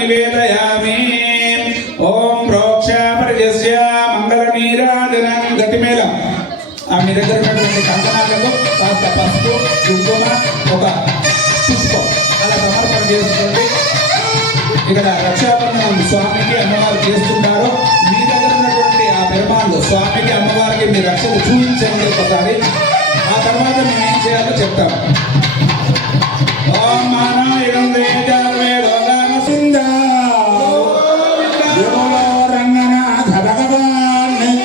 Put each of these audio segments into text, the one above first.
నివేదయామి. ఓం ప్రోక్ష పరిజస్య మంగళ నీరాజనం గతిమేళం. ఆ మీ దగ్గర ఉన్నటువంటి కంకణాలకు కాస్త పసుపు కుంకుమ ఒక పుష్పం అలా సమర్పణ చేసుకోండి. ఇక్కడ రక్షాబంధనం స్వామికి అమ్మవారు చేస్తున్నారు. మీ దగ్గర ఉన్నటువంటి ఆ పెరుమాళ్ళు స్వామికి అమ్మవారికి మీ రక్షలు చూపించండి ఒకసారి. ఆ తర్వాత మేము ఏం చేయాలో చెప్తాం. ఓం మానాయుధం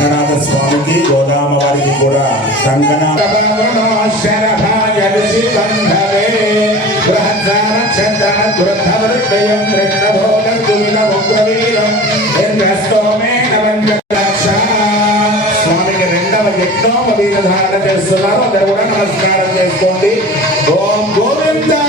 రంగనాథ స్వామికి గోదామ వారికి కూడా కంగన స్వామికి రెండవ యజ్ఞోపవీత ధారణ చేస్తున్నారు. అందరు కూడా నమస్కారం చేసుకోండి. ఓం గోవిందా.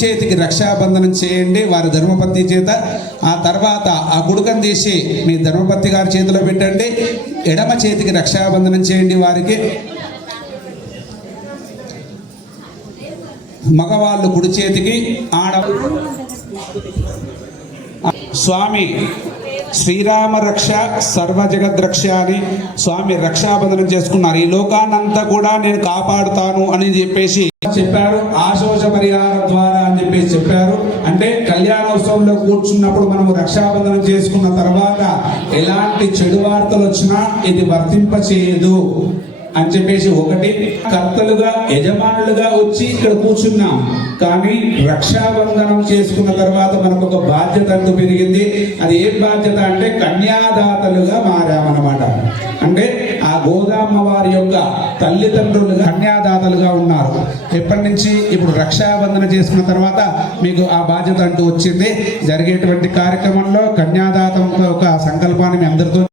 చేతికి రక్షాబంధనం చేయండి వారి ధర్మపత్ని చేత. ఆ తర్వాత ఆ గుడుకం తీసి మీ ధర్మపత్ని గారి చేతిలో పెట్టండి. ఎడమ చేతికి రక్షాబంధనం చేయండి వారికి. మగవాళ్ళు కుడి చేతికి ఆడ స్వామి శ్రీరామ రక్ష సర్వ జగద్రక్ష అని స్వామి రక్షాబంధనం చేసుకున్నారు. ఈ లోకాన్నంతా కూడా నేను కాపాడుతాను అని చెప్పేసి చెప్పారు. ఆశోష పరిహారం ద్వారా అని చెప్పేసి చెప్పారు. అంటే కళ్యాణోత్సవంలో కూర్చున్నప్పుడు మనము రక్షాబంధనం చేసుకున్న తర్వాత ఎలాంటి చెడు వార్తలు వచ్చినా ఇది వర్తింప చేయదు అని చెప్పేసి ఒకటి కర్తలుగా యజమానులుగా వచ్చి ఇక్కడ కూర్చున్నాం. కానీ రక్షాబంధనం చేసుకున్న తర్వాత మనకు ఒక బాధ్యత అంటూ పెరిగింది. అది ఏం బాధ్యత అంటే కన్యాదాతలుగా మారామన్నమాట. అంటే ఆ గోదామ్మ వారి యొక్క తల్లిదండ్రులుగా కన్యాదాతలుగా ఉన్నారు. ఎప్పటి నుంచి? ఇప్పుడు రక్షాబంధన చేసుకున్న తర్వాత మీకు ఆ బాధ్యత అంటూ వచ్చింది. జరిగేటువంటి కార్యక్రమంలో కన్యాదాత ఒక సంకల్పాన్ని మీ అందరితో